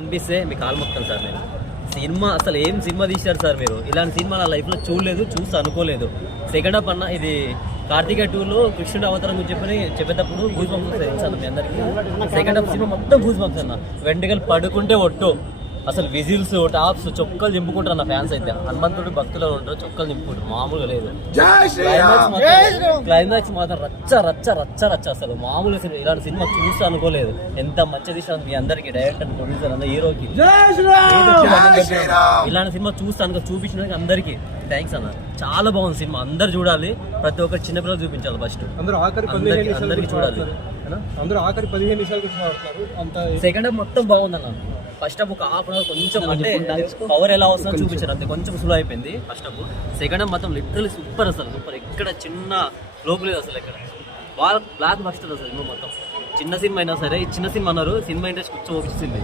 అనిపిస్తే మీ కాలు మొత్తం సార్ నేను సినిమా అసలు ఏం సినిమా తీశారు సార్ మీరు. ఇలాంటి సినిమా నా లైఫ్లో చూడలేదు, చూసి అనుకోలేదు. సెకండ్ హాఫ్ అన్న ఇది కార్తీక 2లో కృష్ణుడు అవతారం గురించి చెప్పేటప్పుడు గూస్ బంప్స్ వస్తాయి తెలుసా మీ అందరికీ. సెకండ్ హాఫ్ సినిమా మొత్తం గూస్ బంప్స్ అన్న. వెంటకలు పడుకుంటే ఒట్టు అసలు విజిల్స్ టాప్స్ చొక్కలు దింపుకుంటారు అన్న. ఫ్యాన్స్ అయితే హనుమంతుడు భక్తులు ఉంటారు, చొక్కలు దింపుకుంటారు మామూలుగా లేదు. క్లైమాక్స్ మాత్రం రచ్చ రచ్చ రచ్చ రచ్చ అసలు మామూలు సినిమా. ఇలాంటి సినిమా చూసి అనుకోలేదు. ఎంత మంచి తీసాను మీ అందరికి, డైరెక్టర్ ప్రొడ్యూసర్ అన్న హీరోకి. ఇలాంటి సినిమా చూపించినందుకు అందరికి థ్యాంక్స్ అన్న. చాలా బాగుంది సినిమా, అందరు చూడాలి. ప్రతి ఒక్కరు చిన్నపిల్లలు చూపించాలి ఫస్ట్, అందరికి చూడాలి. సెకండ్ హాఫ్ మొత్తం బాగుంది అన్న. ఫస్ట్ హాఫ్ ఒక హాఫ్ అవర్ కొంచెం అంటే పవర్ ఎలా వస్తుందో చూపించారు అంతే, కొంచెం స్లో అయిపోయింది ఫస్ట్ హాఫ్. సెకండ్ హాఫ్ మొత్తం లిటరల్లీ సూపర్ అసలు సూపర్. ఎక్కడ చిన్న లోపు లేదు అసలు, ఎక్కడ బ్లాక్ బస్టర్ అసలు సినిమా మొత్తం. చిన్న సినిమా అయినా సరే, చిన్న సినిమా అన్నారు, సినిమా ఇంట్రెస్ట్ కూర్చో వచ్చింది.